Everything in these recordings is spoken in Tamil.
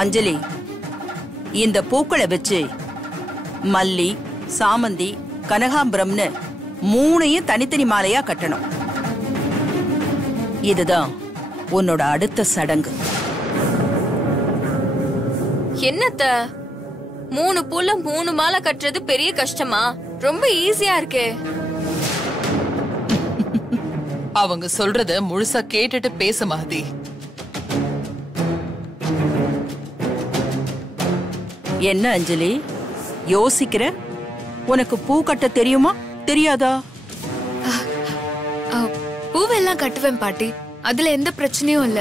அஞ்சலி, இந்த பூக்களை வச்சு மல்லி, சாமந்தி, கனகாம்பரம்னு 3ஐயும் தனித்தனி மாலையா கட்டணும். இதுதான் உன்னோட அடுத்த சடங்கு. என்னத்த 3 பூல 3 மாலை கட்டுறது பெரிய கஷ்டமா? ரொம்ப ஈஸியா இருக்கே. அவங்க சொல்றத முழுசா கேட்டுட்டு பேச மகதி. என்ன அஞ்சலி யோசிக்கிற? உனக்கு பூ கட்ட தெரியுமா தெரியாதா? பூவெல்லாம் கட்டுவேன் பாட்டி, அதுல எந்த பிரச்சனையும் இல்ல.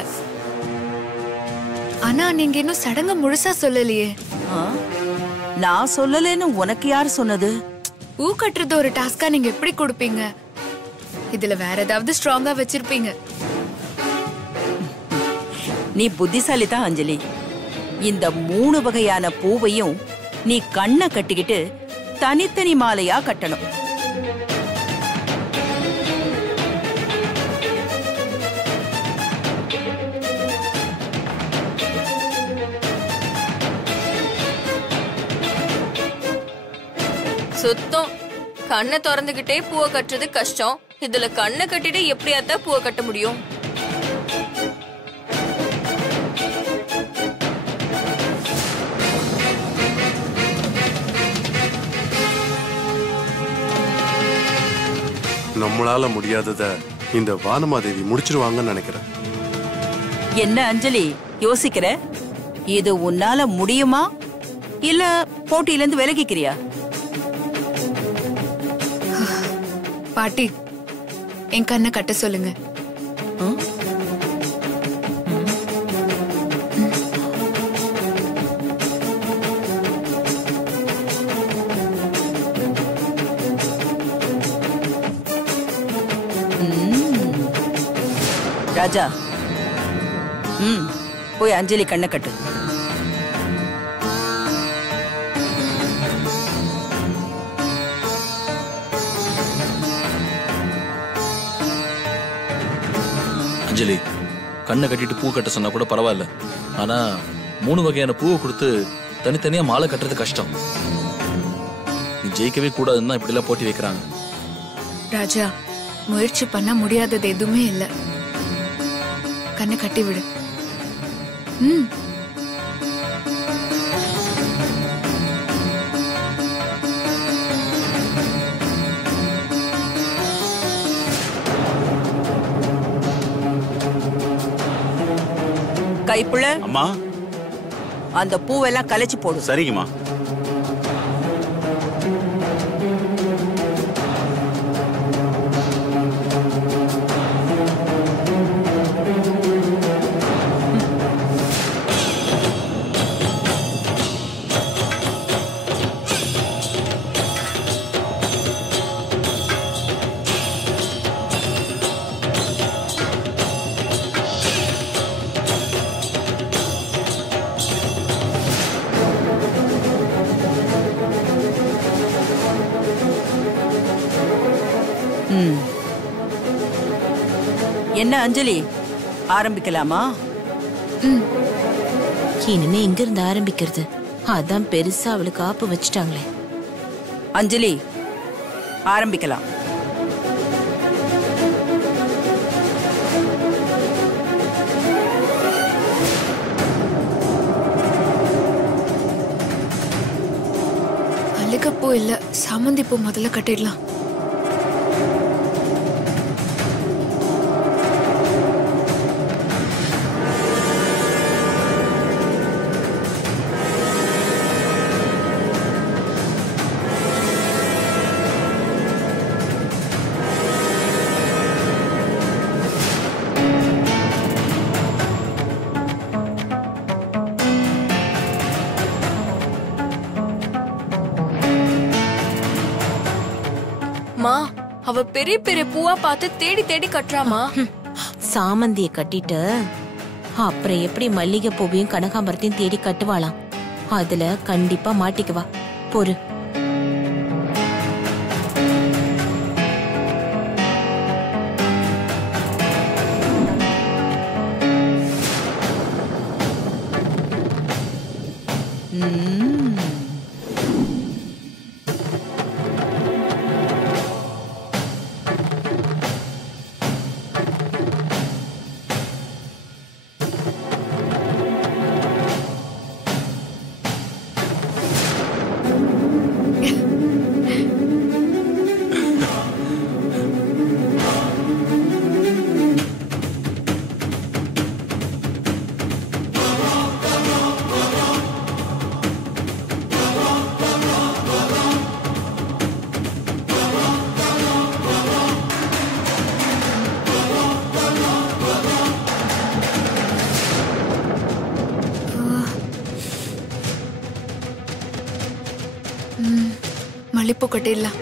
ஆனா நீங்க இன்னும் சடங்கு முழுசா சொல்லலையே. நான் சொல்லலன்னு உனக்கு யார் சொன்னது? பூ கட்டுறது ஒரு டாஸ்கா நீங்க எப்படி கொடுப்பீங்க? இதுல வேற ஏதாவது ஸ்ட்ராங்கா வச்சிருப்பீங்க. நீ புத்திசாலி தான் அஞ்சலி. இந்த 3 வகையான பூவையும் நீ கண்ணை கட்டிக்கிட்டு தனித்தனி மாலையா கட்டணும். சுத்தம். கண்ணை திறந்துகிட்டே பூவை கட்டுறது கஷ்டம். இதுல கண்ணை கட்டிட்டு எப்படியாத்தான் பூவை கட்ட முடியும்? நம்மளால முடியாதத இந்த வானமாதேவி முடிச்சிருவாங்கன்னு நினைக்கிறேன். என்ன அஞ்சலி யோசிக்கிற? இது உன்னால முடியுமா இல்ல போட்டியில இருந்து விலகிக்கிறியா? பாட்டி, என் கண்ணை கட்ட சொல்லுங்க. ராஜா, போய் அஞ்சலி கண்ணை கட்டு. அஞ்சலி, கண்ணை கட்டிட்டு பூ கட்ட சொன்னா கூட பரவாயில்ல. ஆனா 3 வகையான பூவை கொடுத்து தனித்தனியா மாலை கட்டுறது கஷ்டம். நீ ஜெயிக்கவே கூடாதுன்னு இப்படி எல்லாம் போட்டி வைக்கிறாங்க. ராஜா, முயற்சி பண்ண முடியாதது எதுவுமே இல்ல. கண்ணை கட்டி விடு. கைப்புள்ள, அம்மா, அந்த பூவெல்லாம் கலைச்சு போடு. சரிங்கம்மா. என்ன அஞ்சலி, ஆரம்பிக்கலாமா? இனிமே எங்க இருந்து ஆரம்பிக்கிறது? அதான் பெருசா அவளுக்கு ஆப்பு வச்சுட்டாங்களே. அஞ்சலி, ஆரம்பிக்கலாம். மல்லிகைப்பூ இல்ல, சாமந்தி பூ முதல்ல கட்டிடலாம். அவ பெரிய பெரிய பூவா பார்த்து தேடி தேடி கட்டுறாமா? சாமந்திய கட்டிட்டு அப்புறம் எப்படி மல்லிகை பூவையும் கனகாம்பரத்தையும் தேடி கட்டுவாளாம். அதுல கண்டிப்பா மாட்டிக்குவா. பொறு. மல்லிப்பூ கட்டிடலாம்.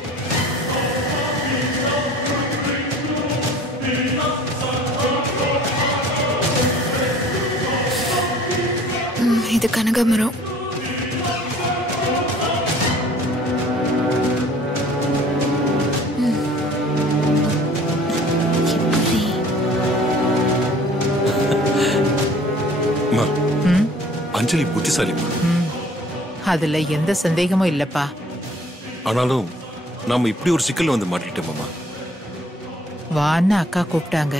இது கனகாமரம். அஞ்சலி புத்திசாலி. அதுல எந்த சந்தேகமும் இல்லப்பா. ஆனாலும் நாம இப்படி ஒரு சிக்கல் வந்து மாட்டிட்டோம். வான்னு அக்கா கூப்பிட்டாங்க.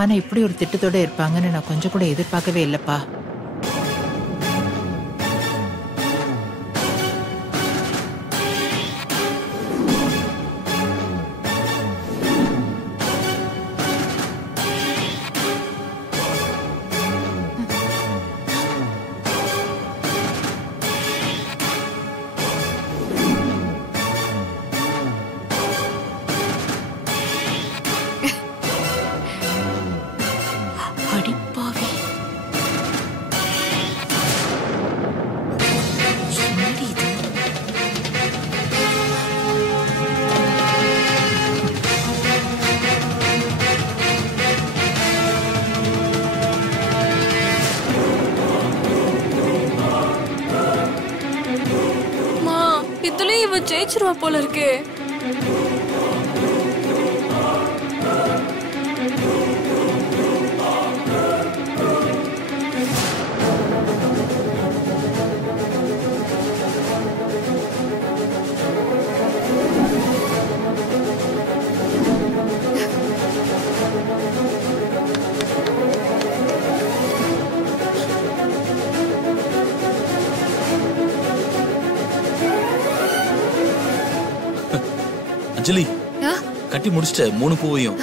ஆனா இப்படி ஒரு திட்டத்தோட இருப்பாங்கன்னு நான் கொஞ்சம் கூட எதிர்பார்க்கவே இல்லப்பா. ஜெயிச்சிருவா போல இருக்கே. அஞ்சலி கட்டி முடிச்சிட்ட 3 பூவையும்.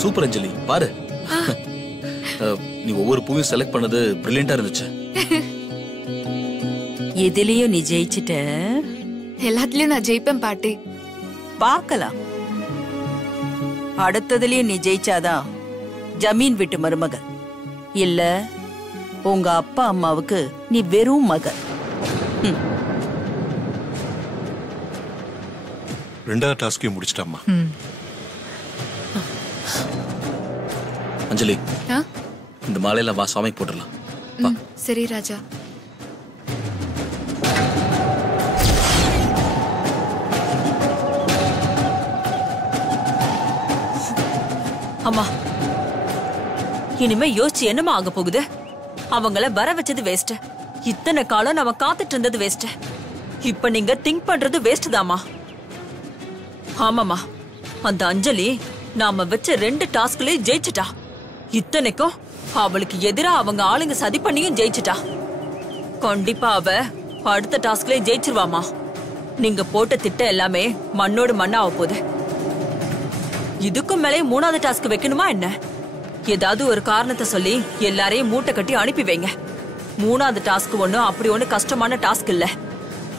சூப்பர் அஞ்சலி, பாரு நீ ஒவ்வொரு பூவையும் செலக்ட் பண்ணது பிரில்லியண்டா இருந்துச்சு. எதிலையும் நீ ஜெயிச்சிட்ட. எல்லாத்துலயும் நான் ஜெயிப்பேன் பாட்டி. பார்க்கலாம். அடுத்ததுலயும் நீ ஜெயிச்சாதான் ஜமீன் விட்டு மருமக இல்ல உங்க அப்பா அம்மாவுக்கு நீ வெறும் மக. ரெண்டாவது டாஸ்கையும் முடிச்சிட்டாம்மா. அஞ்சலி இந்த மாலையில வா சுவாமிக்கு போட்டுடலாம். சரி ராஜா. அம்மா இனிமே யோசிச்சு என்னமா ஆக போகுது? அவங்கள வர வச்சது வேஸ்ட். இத்தனை காலம் நம்ம காத்துட்டு இருந்தது வேஸ்ட். இப்ப நீங்க திங்க் பண்றது வேஸ்ட் தாமா. ஆமாமா, அந்த அஞ்சலி நாம வச்ச 2 டாஸ்க்லயே ஜெயிச்சிட்டா. இத்தனைக்கும் அவளுக்கு எதிரா அவங்க ஆளுங்க சதி பண்ணியும் ஜெயிச்சிட்டா. கண்டிப்பா அவ அடுத்த டாஸ்க்லயே ஜெயிச்சிருவாமா. நீங்க போட்ட திட்டம் எல்லாமே மண்ணோடு மண்ணாவ போகுது. இதுக்கும் மேலே 3வது டாஸ்க் வைக்கணுமா என்ன? ஏதாவது ஒரு காரணத்தை சொல்லி எல்லாரையும் மூட்டை கட்டி அனுப்பி வைங்க. 3வது டாஸ்க் ஒண்ணும் அப்படி ஒண்ணு கஷ்டமான டாஸ்க் இல்ல.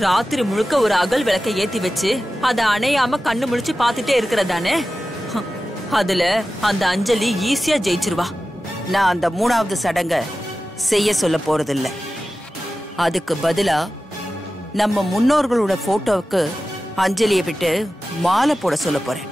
ராத்திரி முழுக்க ஒரு அகல் விளக்கை ஏத்தி வச்சு அதை அணையாம கண்ணு முழிச்சு பாத்துட்டே இருக்கிறதானே. அதுல அந்த அஞ்சலி ஈஸியா ஜெயிச்சிருவா. நான் அந்த 3வது சடங்க செய்ய சொல்ல போறதில்ல. அதுக்கு பதிலா நம்ம முன்னோர்களோட போட்டோவுக்கு அஞ்சலியை விட்டு மாலை போட சொல்ல போறேன்.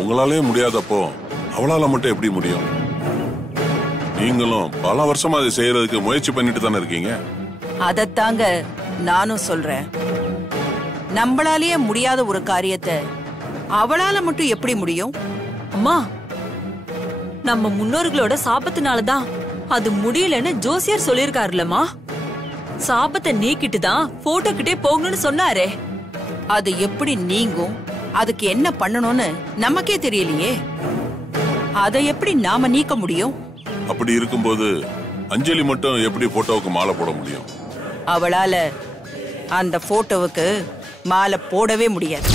உங்களாலே முடியாதப்போ அவளால மட்டும் எப்படி முடியும்? நீங்களும் பல வருஷமா அதை செய்யறதுக்கு முயற்சி பண்ணிட்டு தானே இருக்கீங்க. அதத்தாங்க நானும் சொல்றேன். நம்மளாலேயே முடியாத ஒரு காரியத்தை அவளால மட்டும் எப்படி முடியும்? அம்மா, நம்ம முன்னோர்களோட சாபத்தினாலதான் அது முடியலன்னு ஜோசியர் சொல்லிருக்காருலமா. சாபத்தை நீக்கிட்டு தான் போட்டோ கிட்டே போங்கன்னு சொன்னாரே. அது எப்படி நீங்கும், அதுக்கு என்ன பண்ணணும்னு நமக்கே தெரியலையே. அதை எப்படி நாம நீக்க முடியும்? அப்படி இருக்கும்போது அஞ்சலி மட்டும் எப்படி போட்டோவுக்கு மாலை போட முடியும்? அவளால அந்த போட்டோவுக்கு மாலை போடவே முடியாது.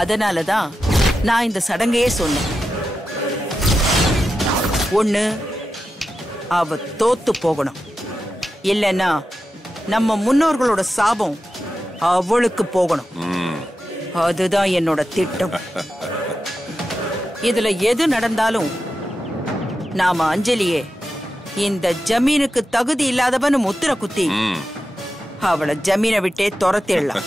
அதனாலதான் நான் இந்த சடங்கையே சொன்னேன். ஒண்ணு அவ தோத்து போகணும், இல்லைன்னா நம்ம முன்னோர்களோட சாபம் அவளுக்கு போகணும். அதுதான் என்னோட திட்டம். இதுல எது நடந்தாலும் நாம அஞ்சலியே இந்த ஜமீனுக்கு தகுதி இல்லாதவனு முத்திர குத்தி அவளை ஜமீனை விட்டே துரத்திடலாம்.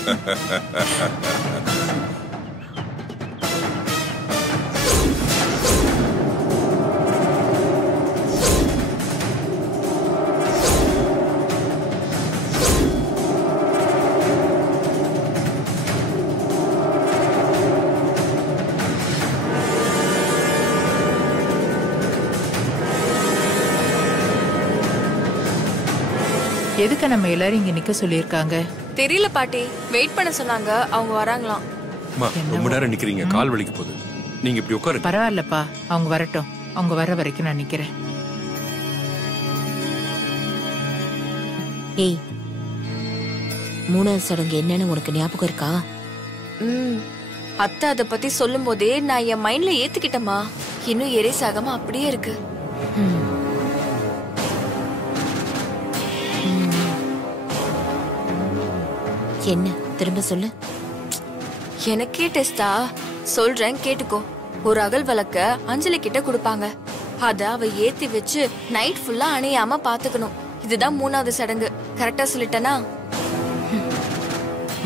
எதுக்கு நம்ம எல்லாரும் இங்க நிக்க சொல்லியிருக்காங்க? தெரியல பாட்டி, வெயிட் பண்ண சொன்னாங்க. அவங்க வராங்களாம். ரொம்ப நேரம் நிக்கிறீங்க, கால் வலிக்கு போகுது. நீங்க இப்படி உட்காருங்க. பரவாயில்லப்பா, அவங்க வரட்டும். அவங்க வர வரைக்கும் நான் நிக்கிறேன். ஏய், மூணாவது சடங்கு என்னன்னு உனக்கு ஞாபகம் இருக்கா? அத்தை அதை பத்தி சொல்லும் போதே நான் என் மைண்ட்ல ஏத்துக்கிட்டேமா. இன்னும் எரேஸ் ஆகாம அப்படியே இருக்கு. என்ன திரும்ப சொல்லு. எனக்கே டெஸ்டா சொல்றேன், கேட்டுக்கோ. ஒரு அகல் விளக்க அஞ்சலி கிட்ட கொடுப்பாங்க. அத அவ ஏத்தி வச்சு நைட் ஃபுல்லா அணையாம பாத்துக்கணும். இதுதான் மூணாவது சடங்கு. கரெக்டா சொல்லிட்டனா?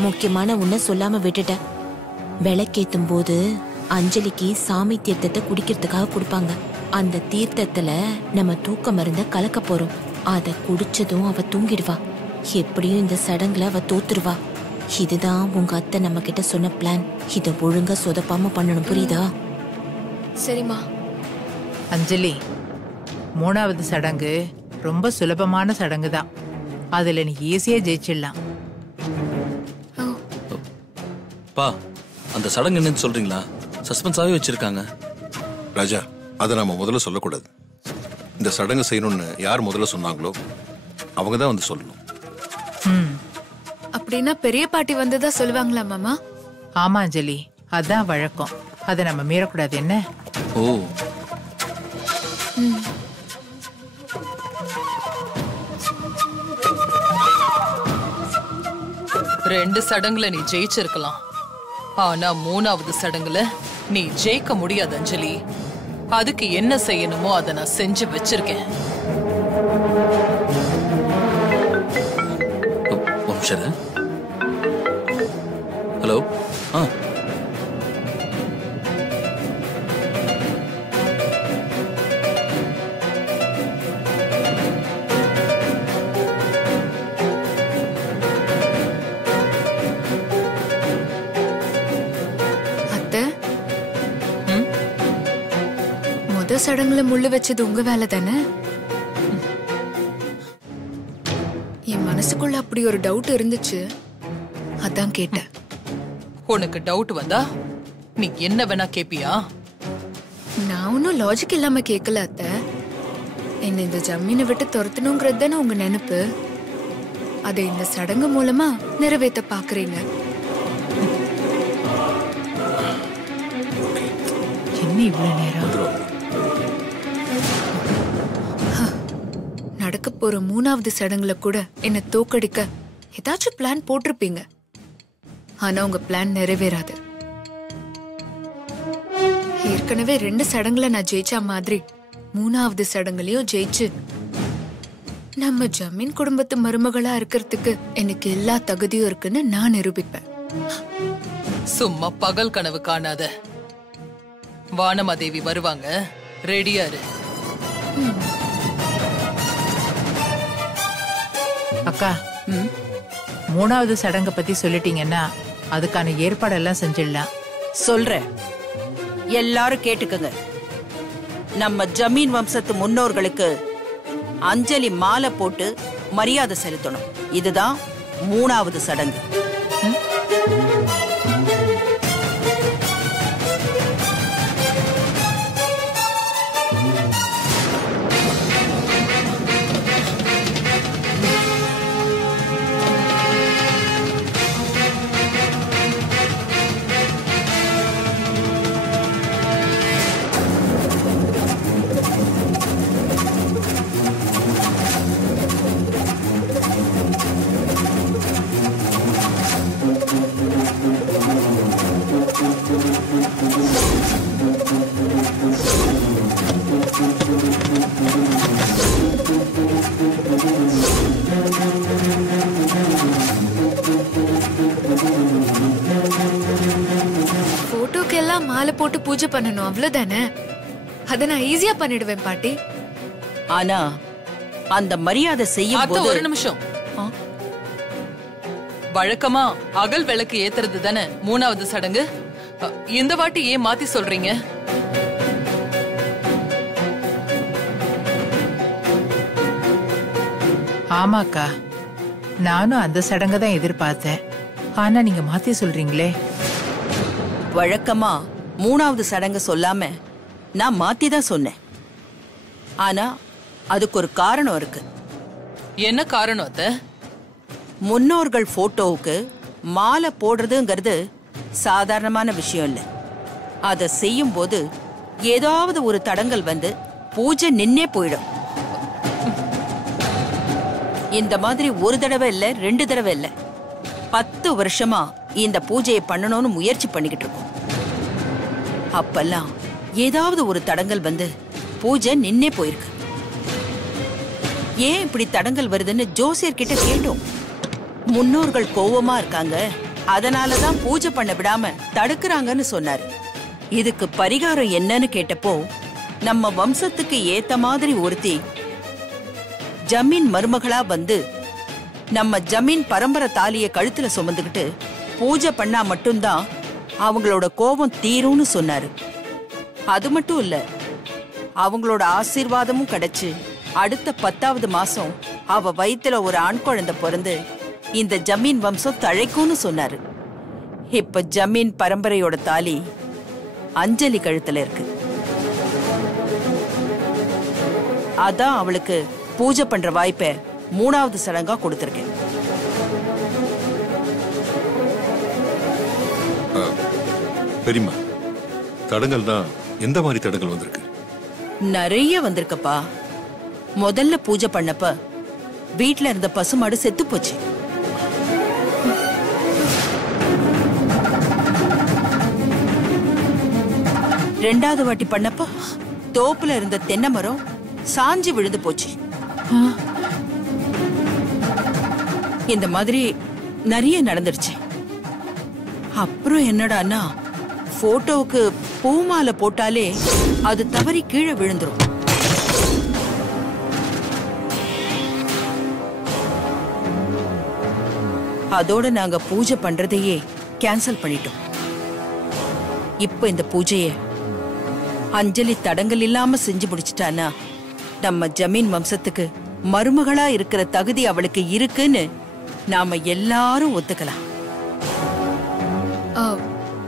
முக்கியமான உன்ன சொல்லாம விட்டுட்ட. விளக்கேத்தும் போது அஞ்சலிக்கு சாமி தீர்த்தத்தை குடிக்கிறதுக்காக கொடுப்பாங்க. அந்த தீர்த்தத்துல நம்ம தூக்க மருந்த கலக்க போறோம். அத குடிச்சதும் அவ தூங்கிடுவா. எப்படியும் இந்த சடங்குல அவ தோத்துருவா. இதுதான் உங்க அத்தை நம்ம கிட்ட சொன்ன பிளான். இத ஒழுங்கா சொதப்பாம பண்ணணும், புரியுதா? சரிம்மா. அஞ்சலி, மூணாவது சடங்கு ரொம்ப சுலபமான சடங்கு தான். அதுல நீ ஈஸியா ஜெயிச்சிடலாம். பா, அந்த சடங்கு என்னன்னு சொல்றீங்களா? சஸ்பென்ஸாவே வச்சிருக்காங்க. ராஜா, அதை நாம முதல்ல சொல்லக்கூடாது. இந்த சடங்கு செய்யணும்னு யார் முதல்ல சொன்னாங்களோ அவங்க தான் வந்து சொல்லணும். அப்படின்னா பெரிய பாட்டி வந்ததா சொல்லுவாங்களா மாமா? ஆமா அஞ்சலி, அதான் வழக்கம். அதை நம்ம மீறக்கூடாது. என்ன? ஓ, ரெண்டு சடங்குல நீ ஜெயிச்சிருக்கலாம், ஆனா மூணாவது சடங்குல நீ ஜெயிக்க முடியாது அஞ்சலி. அதுக்கு என்ன செய்யணுமோ அதை நான் செஞ்சு வச்சிருக்கேன். ஹலோ. அத்தை, முத சடங்குல முள்ளு வச்சது உங்க வேலை தானே? என் மனசுக்குள்ள அப்படி ஒரு டவுட் இருந்துச்சு, அதான் கேட்டேன். உனக்கு டவுட் வந்தா நீ என்ன வேணா கேப்பியா? நான் ஒன்னும் லாஜிக் இல்லாம கேட்கல அத்தை. என்ன இந்த ஜமீனை விட்டு துரத்தணுங்கிறது தானே உங்க நினைப்பு. அதை இந்த சடங்கு மூலமா நிறைவேற்ற பாக்குறீங்க. என்ன இவ்வளவு நேரம்? நடக்க போற மூணாவது சடங்குல கூட என்ன தோக்கடிக்க ஏதாச்சும் பிளான் போட்டிருப்பீங்க. ஆனா உங்க பிளான் நிறைவேறாது. ஏற்கனவே 2 சடங்குல நான் ஜெயிச்ச மாதிரி மூணாவது சடங்குலயும் ஜெயிச்சு நம்ம ஜமீன் குடும்பத்து மருமகளா இருக்கிறதுக்கு எனக்கு எல்லா தகுதியும் இருக்குன்னு நான் நிரூபிப்பேன். சும்மா பகல் கனவு காணாத. வானமாதேவி வருவாங்க, ரெடியா இரு. அக்கா, மூணாவது சடங்கை பத்தி சொல்லிட்டீங்கன்னா அதுக்கான ஏற்பாடெல்லாம் செஞ்சிடலாம். சொல்றேன், எல்லாரும் கேட்டுக்கங்க. நம்ம ஜமீன் வம்சத்து முன்னோர்களுக்கு அஞ்சலி மாலை போட்டு மரியாதை செலுத்தணும். இதுதான் 3வது சடங்கு. போட்டோக்கெல்லாம் மாலை போட்டு பூஜை பண்ணணும், அவ்வளவுதானே? அத நான் ஈஸியா பண்ணிடுவேன் பாட்டி. ஆனா அந்த மரியாதை செய்யும் அத்தை, போது ஒரு நிமிஷம். வழக்கமா அகல் விளக்கு ஏத்துறது தானே 3வது சடங்கு. இந்த வாட்டி ஏன் மாத்தி சொல்றீங்க? ஆமாக்கா, நானும் அந்த சடங்கை தான் எதிர்பார்த்தேன். ஆனா நீங்க மாத்தி சொல்றீங்களே. வழக்கமா 3வது சடங்கு சொல்லாம நான் மாத்தி தான் சொன்னேன். ஆனா அதுக்கு ஒரு காரணம் இருக்கு. என்ன காரணம் அத்தை? முன்னோர்கள் போட்டோவுக்கு மாலை போடுறதுங்கிறது சாதாரணமான விஷயம் இல்ல. அத செய்யும் போது ஏதாவது ஒரு தடங்கல் வந்து பூஜை நின்னே போயிடும். இந்த மாதிரி ஒரு தடவை இல்ல, 2 தடவை இல்ல, 10 வருஷமா இந்த பூஜையை பண்ணணும்னு முயற்சி பண்ணிக்கிட்டு இருக்கோம். அப்பெல்லாம் ஏதாவது ஒரு தடங்கல் வந்து பூஜை நின்னே போயிருக்கு. ஏன் இப்படி தடங்கல் வருதுன்னு ஜோசியர்கிட்ட கேட்டோம். முன்னோர்கள் கோவமா இருக்காங்க, அதனாலதான் பூஜை பண்ண விடாம தடுக்கிறாங்கன்னு சொன்னாரு. இதுக்கு பரிகாரம் என்னன்னு கேட்டப்போ, நம்ம வம்சத்துக்கு ஏத்த மாதிரி ஒருத்தி ஜமீன் மருமகளா வந்து நம்ம ஜமீன் பரம்பரை தாலிய கழுத்துல சுமந்துக்கிட்டு பூஜை பண்ணா மட்டும்தான் அவங்களோட கோபம் தீரும்னு சொன்னாரு. அது மட்டும் இல்ல, அவங்களோட ஆசீர்வாதமும் கிடைச்சு அடுத்த 10வது மாசம் அவ வயித்துல ஒரு ஆண் குழந்தை பிறந்து இந்த ஜமீன் வம்சம் தழைக்கும்னு சொன்னாரு. இப்ப ஜமீன் பரம்பரையோட தாலி அஞ்சலி கழுத்துல இருக்கு. அதான் அவளுக்கு பூஜை பண்ற வாய்ப்பை 3வது சடங்கா கொடுத்திருக்கேன். பெரியம்மா, தடங்கல் தான் எந்த மாதிரி தடங்கல் வந்திருக்கு? நிறைய வந்திருக்கப்பா. முதல்ல பூஜை பண்ணப்ப வீட்ல இருந்த பசுமாடு செத்து போச்சு. ரெண்டாவது வாட்டி பண்ணப்ப தோப்புல இருந்த தென்னை மரம் சாஞ்சு விழுந்து போச்சு. இந்த மாதிரி நிறைய நடந்துருச்சு. அப்புறம் என்னடான்னா, போட்டோவுக்கு பூமாலை போட்டாலே அது தவறி கீழே விழுந்துரும். அதோட நாங்க பூஜை பண்றதையே கேன்சல் பண்ணிட்டோம். இப்ப இந்த பூஜைய அஞ்சலி தடங்கல் இல்லாம செஞ்சு முடிச்சிட்டானா நம்ம ஜமீன் வம்சத்துக்கு மருமகளா இருக்கிற தகுதி அவளுக்கு இருக்குன்னு நாம எல்லாரும் ஒத்துக்கலாம்.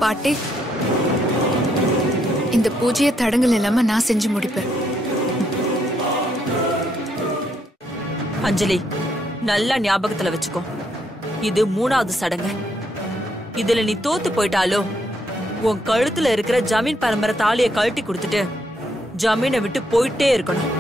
பாட்டி, இந்த பூஜையை தடங்கல் இல்லாம நான் செஞ்சு முடிப்பேன். அஞ்சலி, நல்லா ஞாபகத்துல வச்சுக்கோ, இது 3வது சடங்கு. இதுல நீ தோத்து போயிட்டாலோ உன் கழுத்துல இருக்கிற ஜமீன் பரம்பரை தாலியை கழட்டி கொடுத்துட்டு ஜமீனை விட்டு போயிட்டே இருக்கணும்.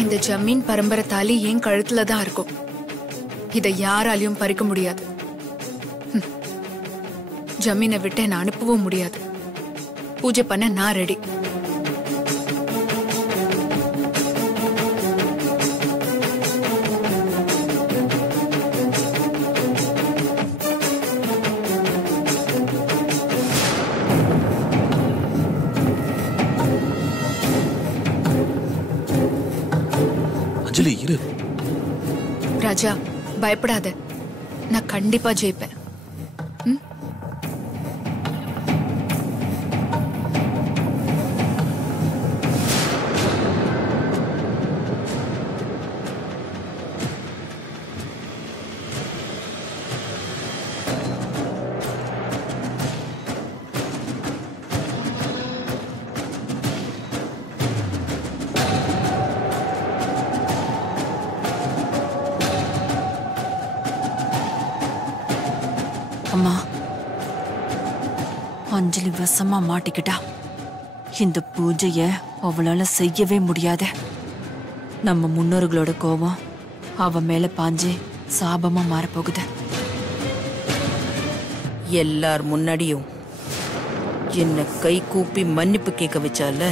இந்த ஜமீன் பரம்பரை தாலி என் கழுத்துல தான் இருக்கும். இதை யாராலையும் பறிக்க முடியாது. ஜமீனை விட்டு என்ன அனுப்பவும் முடியாது. பூஜை பண்ண நான் ரெடி. ராஜா பயப்படாத, நான் கண்டிப்பா ஜெயிப்பேன். அம்மா, அஞ்சலி வசமா மாட்டிக்கிட்டா. இந்த பூஜைய அவளால செய்யவே முடியாத. நம்ம முன்னோர்களோட கோபம் அவ மேல பாஞ்சு சாபமா மாறப்போகுது. எல்லார் முன்னாடியும் என்ன கை கூப்பி மன்னிப்பு கேட்க வச்சால,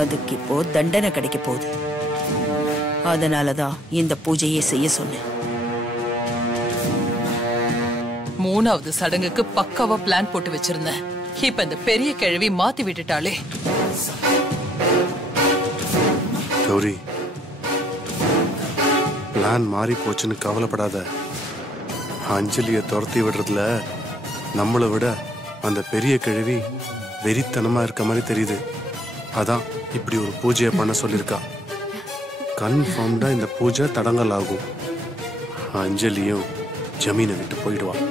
அதுக்கு இப்போ தண்டனை கிடைக்க போகுது. அதனாலதான் இந்த பூஜையை செய்ய சொன்னேன். 3வது சடங்குக்கு பக்காவா பிளான் போட்டு வச்சிருந்தேன். இப்ப இந்த பெரிய கிழவி மாத்தி விட்டுட்டாளே. கௌரி, பிளான் மாறி போச்சுன்னு கவலைப்படாத. அஞ்சலியை துரத்தி விடுறதுல நம்மளை விட அந்த பெரிய கிழவி வெறித்தனமா இருக்க மாதிரி தெரியுது. அதான் இப்படி ஒரு பூஜையை பண்ண சொல்லியிருக்கா. கன்ஃபார்ம்டா இந்த பூஜை தடங்கல் ஆகும். அஞ்சலியும் ஜமீனை விட்டு போயிடுவான்.